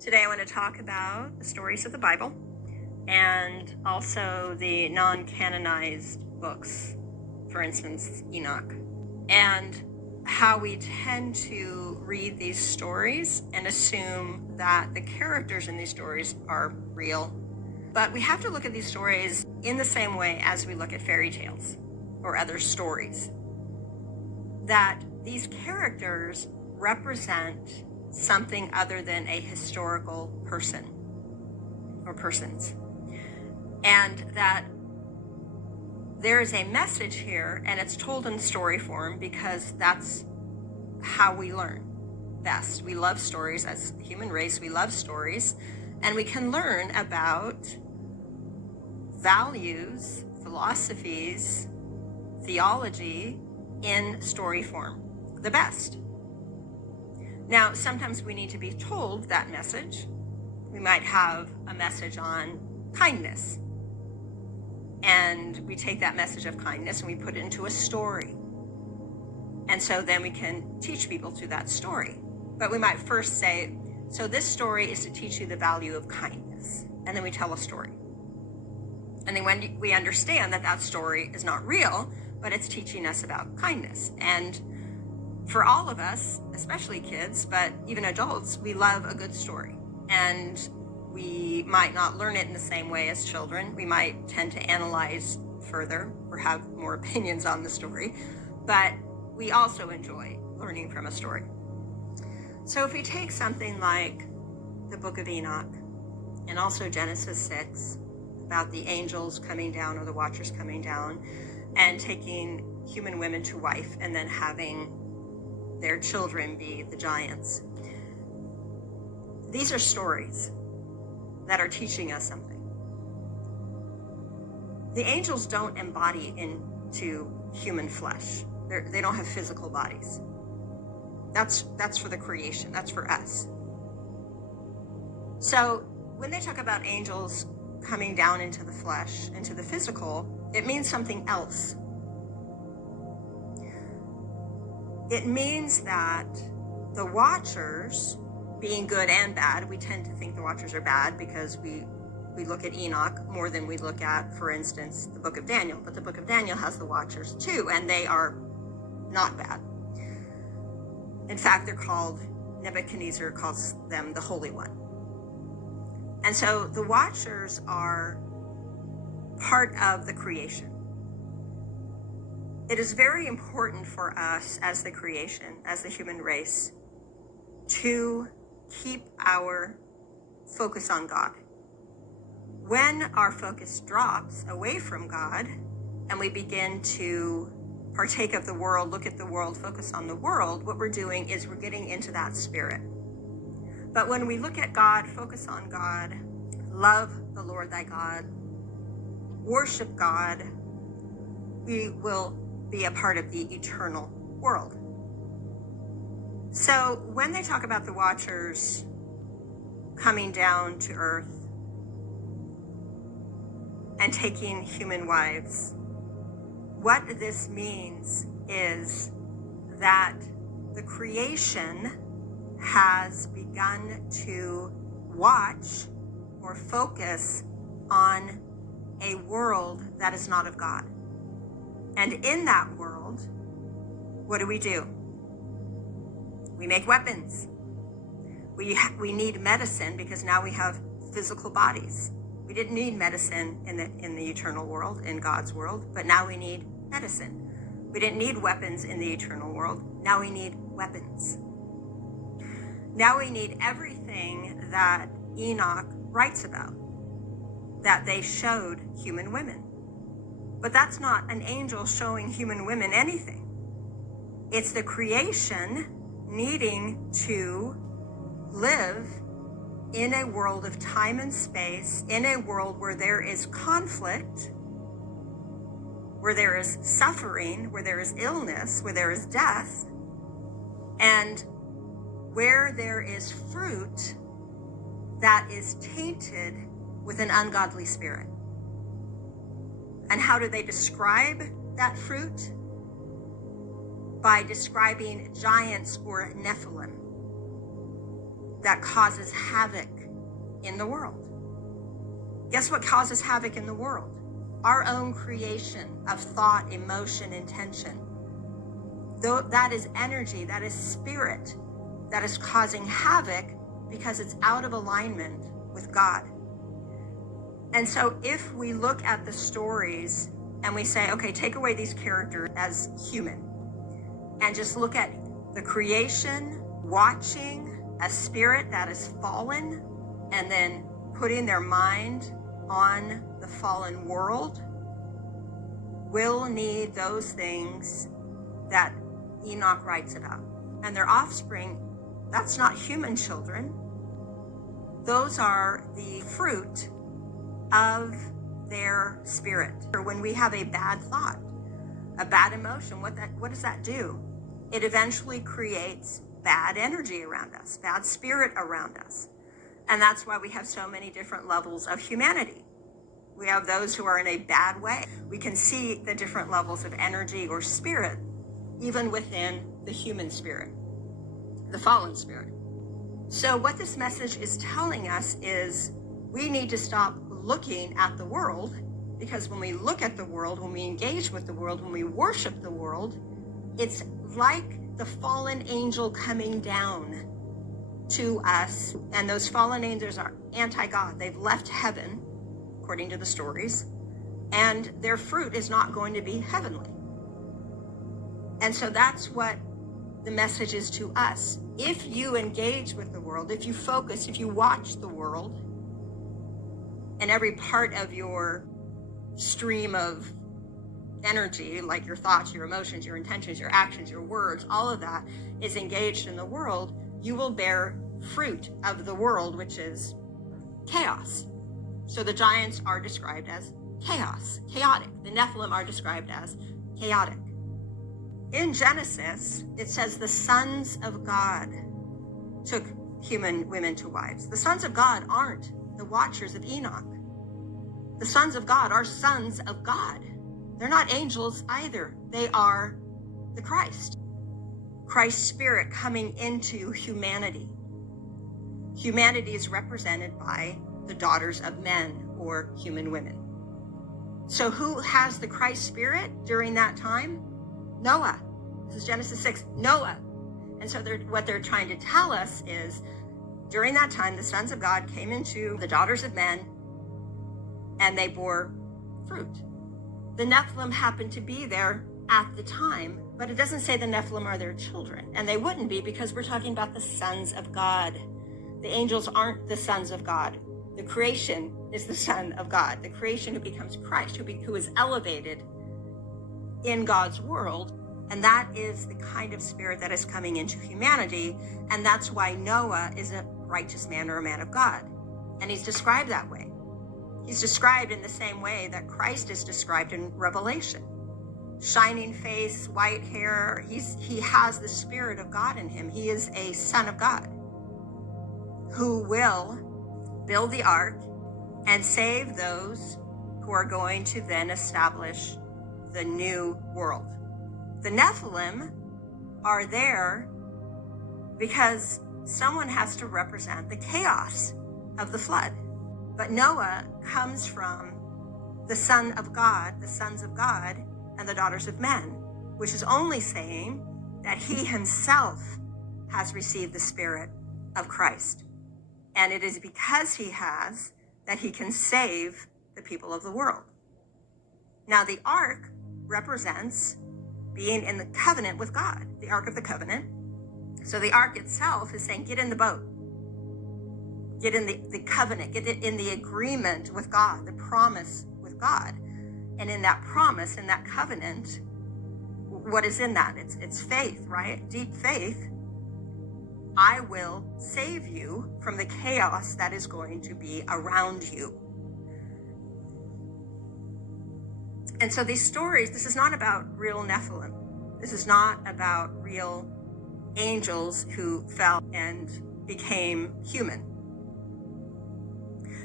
Today I want to talk about the stories of the Bible and also the non-canonized books, for instance, Enoch, and how we tend to read these stories and assume that the characters in these stories are real. But we have to look at these stories in the same way as we look at fairy tales or other stories. That these characters represent something other than a historical person or persons. And that there is a message here, and it's told in story form because that's how we learn best. We love stories as the human race. We love stories, and we can learn about values, philosophies, theology in story form the best. Now, sometimes we need to be told that message. We might have a message on kindness, and we take that message of kindness and we put it into a story. And so then we can teach people through that story. But we might first say, so this story is to teach you the value of kindness. And then we tell a story. And then when we understand that that story is not real, but it's teaching us about kindness. And for all of us, especially kids, but even adults, we love a good story. And we might not learn it in the same way as children. We might tend to analyze further or have more opinions on the story, but we also enjoy learning from a story. So if we take something like the book of Enoch and also Genesis 6 about the angels coming down or the watchers coming down and taking human women to wife and then having their children be the giants. These are stories that are teaching us something. The angels don't embody into human flesh. They don't have physical bodies. That's for the creation. That's for us. So when they talk about angels coming down into the flesh, into the physical, it means something else. It means that the watchers, being good and bad, we tend to think the watchers are bad because we look at Enoch more than we look at, for instance, the book of Daniel. But the book of Daniel has the watchers too, and they are not bad. In fact, they're called, Nebuchadnezzar calls them the Holy One. And so the watchers are part of the creation. It is very important for us as the creation, as the human race, to keep our focus on God. When our focus drops away from God and we begin to partake of the world, look at the world, focus on the world, what we're doing is we're getting into that spirit. But when we look at God, focus on God, love the Lord thy God, worship God, we will be a part of the eternal world. So when they talk about the watchers coming down to earth and taking human wives, what this means is that the creation has begun to watch or focus on a world that is not of God. And in that world, what do? We make weapons. We need medicine because now we have physical bodies. We didn't need medicine in the eternal world, in God's world, but now we need medicine. We didn't need weapons in the eternal world. Now we need weapons. Now we need everything that Enoch writes about, that they showed human women. But that's not an angel showing human women anything. It's the creation needing to live in a world of time and space, in a world where there is conflict, where there is suffering, where there is illness, where there is death, and where there is fruit that is tainted with an ungodly spirit. And how do they describe that fruit? By describing giants or Nephilim that causes havoc in the world. Guess what causes havoc in the world? Our own creation of thought, emotion, intention. Though that is energy, that is spirit, that is causing havoc because it's out of alignment with God. And so if we look at the stories and we say, okay, take away these characters as human and just look at the creation, watching a spirit that is fallen and then putting their mind on the fallen world, will need those things that Enoch writes about. And their offspring, that's not human children. Those are the fruit of their spirit. Or when we have a bad thought, a bad emotion, what does that do? It eventually creates bad energy around us, bad spirit around us. And that's why we have so many different levels of humanity. We have those who are in a bad way. We can see the different levels of energy or spirit, even within the human spirit, the fallen spirit. So what this message is telling us is we need to stop looking at the world, because when we look at the world, when we engage with the world, when we worship the world, it's like the fallen angel coming down to us. And those fallen angels are anti-God. They've left heaven, according to the stories, and their fruit is not going to be heavenly. And so that's what the message is to us. If you engage with the world, if you focus, if you watch the world, and every part of your stream of energy, like your thoughts, your emotions, your intentions, your actions, your words, all of that is engaged in the world, you will bear fruit of the world, which is chaos. So the giants are described as chaos, chaotic. The Nephilim are described as chaotic. In Genesis, it says the sons of God took human women to wives. The sons of God aren't the watchers of Enoch. The sons of God are sons of God. They're not angels either. They are the Christ. Christ's spirit coming into humanity. Humanity is represented by the daughters of men or human women. So who has the Christ spirit during that time? Noah. This is Genesis 6, Noah. And so what they're trying to tell us is during that time, the sons of God came into the daughters of men and they bore fruit. The Nephilim happened to be there at the time, but it doesn't say the Nephilim are their children. And they wouldn't be, because we're talking about the sons of God. The angels aren't the sons of God. The creation is the son of God. The creation who becomes Christ, who is elevated in God's world. And that is the kind of spirit that is coming into humanity. And that's why Noah is a righteous man or a man of God. And he's described that way. He's described in the same way that Christ is described in Revelation. Shining face, white hair. He has the spirit of God in him. He is a son of God who will build the ark and save those who are going to then establish the new world. The Nephilim are there because someone has to represent the chaos of the flood. But Noah comes from the son of God, the sons of God, and the daughters of men, which is only saying that he himself has received the spirit of Christ. And it is because he has that he can save the people of the world. Now, the ark represents being in the covenant with God, the Ark of the Covenant. So the ark itself is saying, get in the boat. Get in the covenant, get in the agreement with God, the promise with God. And in that promise, in that covenant, what is in that? It's faith, right? Deep faith. I will save you from the chaos that is going to be around you. And so these stories, this is not about real Nephilim. This is not about real angels who fell and became human.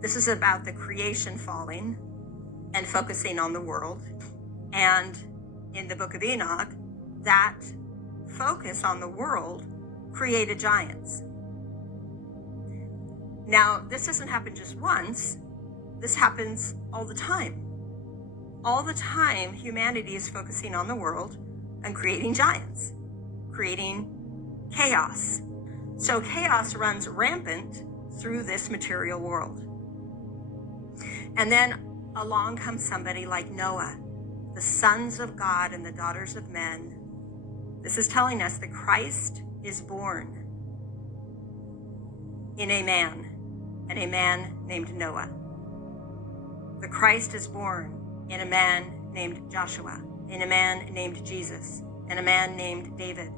This is about the creation falling and focusing on the world. And in the book of Enoch, that focus on the world created giants. Now, this doesn't happen just once. This happens all the time. All the time, humanity is focusing on the world and creating giants, creating chaos. So chaos runs rampant through this material world. And then along comes somebody like Noah, the sons of God and the daughters of men. This is telling us that Christ is born in a man, and a man named Noah. The Christ is born in a man named Joshua, in a man named Jesus, and a man named David.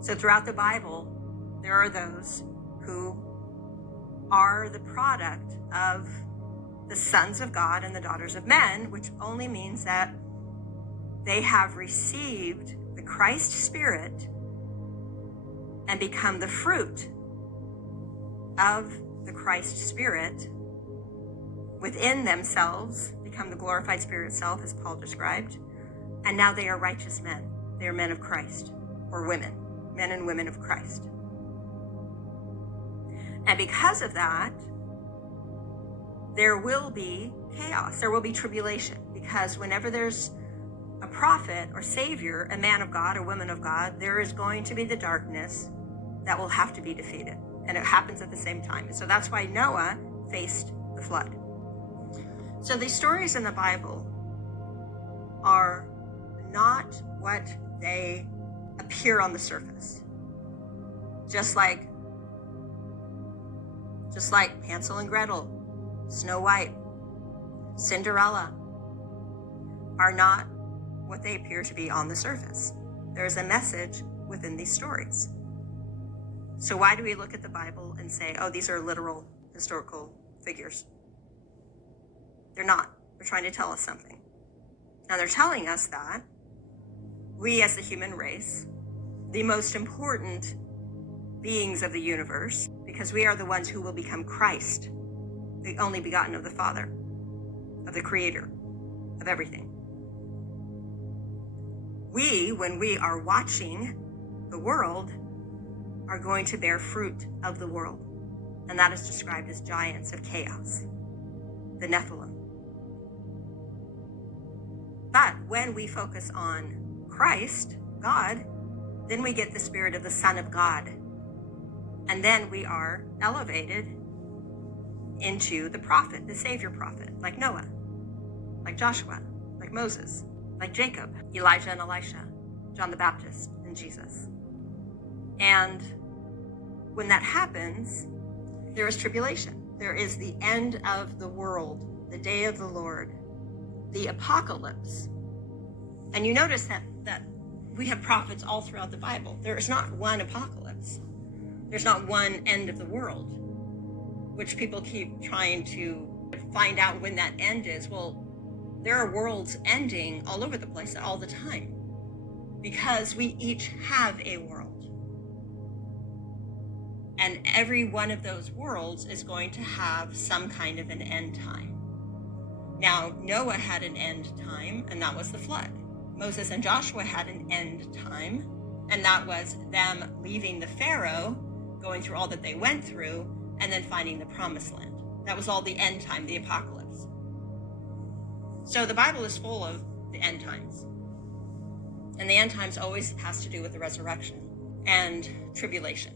So throughout the Bible, there are those who are the product of the sons of God and the daughters of men, which only means that they have received the Christ Spirit and become the fruit of the Christ Spirit within themselves, become the glorified Spirit itself, as Paul described, and now they are righteous men. They are men of Christ, or women, men and women of Christ. And because of that, there will be chaos, there will be tribulation, because whenever there's a prophet or savior, a man of God or woman of God, there is going to be the darkness that will have to be defeated. And it happens at the same time. So that's why Noah faced the flood. So these stories in the Bible are not what they appear on the surface. Just like Hansel and Gretel, Snow White, Cinderella are not what they appear to be on the surface. There's a message within these stories. So why do we look at the Bible and say, oh, these are literal historical figures? They're not. They're trying to tell us something. Now they're telling us that we as the human race, the most important beings of the universe, because we are the ones who will become Christ, the only begotten of the Father, of the Creator, of everything. We, when we are watching the world, are going to bear fruit of the world. And that is described as giants of chaos, the Nephilim. But when we focus on Christ, God, then we get the spirit of the Son of God. And then we are elevated into the prophet, the Savior prophet, like Noah, like Joshua, like Moses, like Jacob, Elijah and Elisha, John the Baptist, and Jesus. And when that happens, there is tribulation. There is the end of the world, the day of the Lord, the apocalypse. And you notice that we have prophets all throughout the Bible. There is not one apocalypse. There's not one end of the world, which people keep trying to find out when that end is. Well, there are worlds ending all over the place all the time, because we each have a world. And every one of those worlds is going to have some kind of an end time. Now, Noah had an end time, and that was the flood. Moses and Joshua had an end time, and that was them leaving the Pharaoh, going through all that they went through, and then finding the promised land. That was all the end time, the apocalypse. So the Bible is full of the end times. And the end times always has to do with the resurrection and tribulation.